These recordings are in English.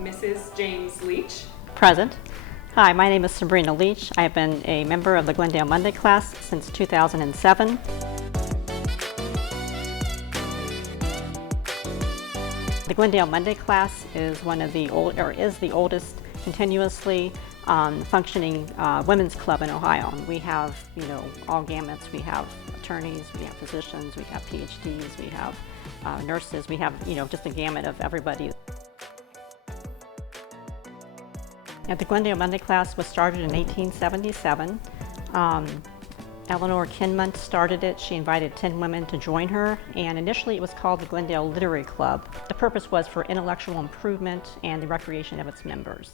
Mrs. James Leach. Present. Hi, my name is Sabrina Leach. I have been a member of the Glendale Monday Class since 2007. The Glendale Monday Class is the oldest continuously functioning women's club in Ohio. We have, all gamuts. We have attorneys, we have physicians, we have PhDs, we have nurses, we have, just a gamut of everybody. The Glendale Monday Class was started in 1877. Eleanor Kinmont started it. She invited 10 women to join her, and initially it was called the Glendale Literary Club. The purpose was for intellectual improvement and the recreation of its members.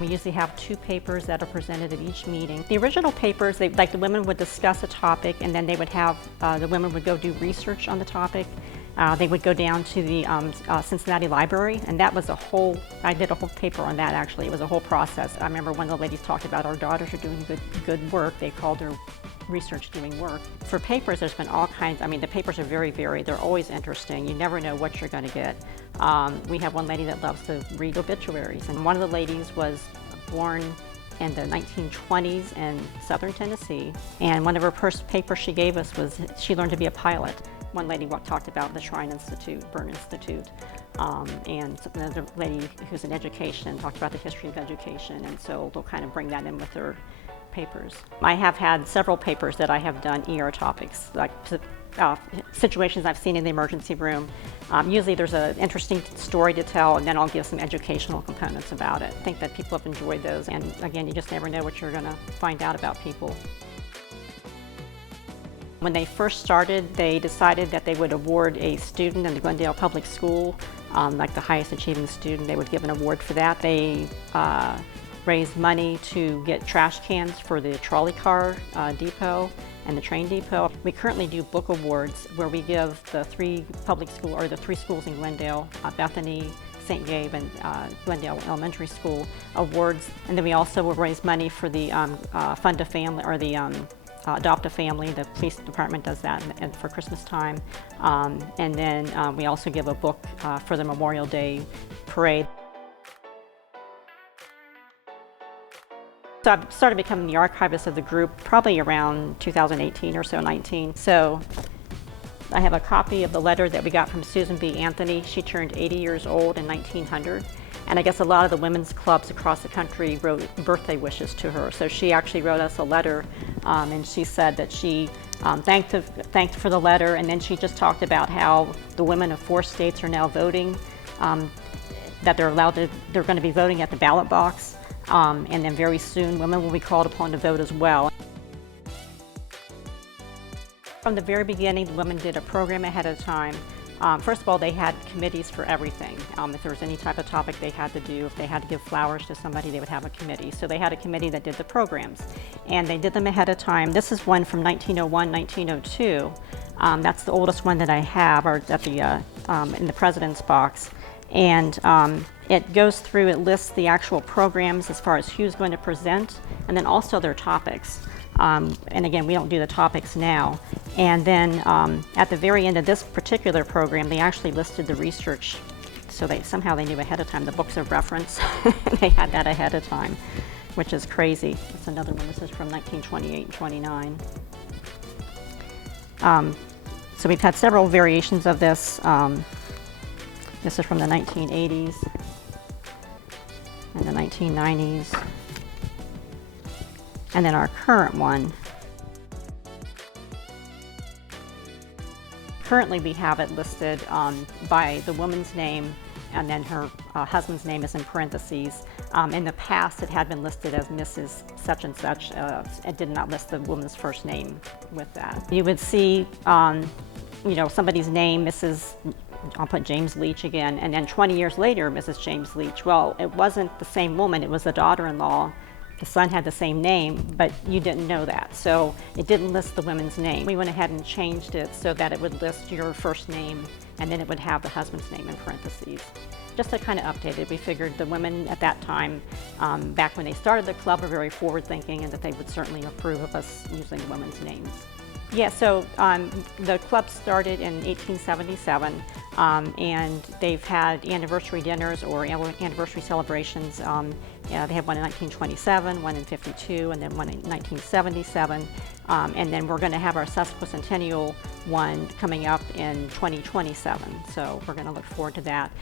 We usually have 2 papers that are presented at each meeting. The original papers, the women would discuss a topic, and then they would have, the women would go do research on the topic. They would go down to the Cincinnati Library, and that was I did a whole paper on that actually. It was a whole process. I remember one of the ladies talked about our daughters are doing good work. They called their research doing work. For papers, there's been all kinds. The papers are very varied. They're always interesting. You never know what you're going to get. We have one lady that loves to read obituaries, and one of the ladies was born in the 1920s in southern Tennessee, and one of her first papers she gave us was she learned to be a pilot. One lady talked about the Shrine Institute, Burn Institute, and another lady who's in education talked about the history of education, and so they'll kind of bring that in with their papers. I have had several papers that I have done ER topics, like situations I've seen in the emergency room. Usually there's an interesting story to tell, and then I'll give some educational components about it. I think that people have enjoyed those, and again, you just never know what you're going to find out about people. When they first started, they decided that they would award a student in the Glendale Public School, like the highest achieving student, they would give an award for that. They raised money to get trash cans for the trolley car depot and the train depot. We currently do book awards where we give the 3 schools in Glendale, Bethany, St. Gabe, and Glendale Elementary School awards. And then we also will raise money for the Fund a Family, or the Adopt a Family. The police department does that for Christmas time. And then we also give a book for the Memorial Day parade. So I started becoming the archivist of the group probably around 2018 or so, 19. So I have a copy of the letter that we got from Susan B. Anthony. She turned 80 years old in 1900. And I guess a lot of the women's clubs across the country wrote birthday wishes to her. So she actually wrote us a letter, and she said that she thanked for the letter, and then she just talked about how the women of 4 states are now voting, that they're going to be voting at the ballot box, and then very soon women will be called upon to vote as well. From the very beginning, the women did a program ahead of time. First of all, they had committees for everything. If there was any type of topic they had to do, if they had to give flowers to somebody, they would have a committee. So they had a committee that did the programs, and they did them ahead of time. This is one from 1901, 1902. That's the oldest one that I have, or at the in the president's box. And it goes through, it lists the actual programs as far as who's going to present, and then also their topics. And again, we don't do the topics now. And then at the very end of this particular program, they actually listed the research, so somehow they knew ahead of time the books of reference. They had that ahead of time, which is crazy. That's another one. This is from 1928 and 29. So we've had several variations of this. This is from the 1980s and the 1990s. And then our current one. Currently we have it listed by the woman's name, and then her husband's name is in parentheses. In the past it had been listed as Mrs. such and such. It did not list the woman's first name with that. You would see somebody's name, Mrs. I'll put James Leach again, and then 20 years later, Mrs. James Leach. Well, it wasn't the same woman, it was the daughter-in-law. The son had the same name, but you didn't know that, so it didn't list the woman's name. We went ahead and changed it so that it would list your first name, and then it would have the husband's name in parentheses. Just to kind of update it, we figured the women at that time, back when they started the club, were very forward-thinking, and that they would certainly approve of us using the women's names. Yeah, so the club started in 1877, and they've had anniversary dinners or anniversary celebrations. Yeah, they had one in 1927, one in 52, and then one in 1977. And then we're going to have our sesquicentennial one coming up in 2027. So we're going to look forward to that.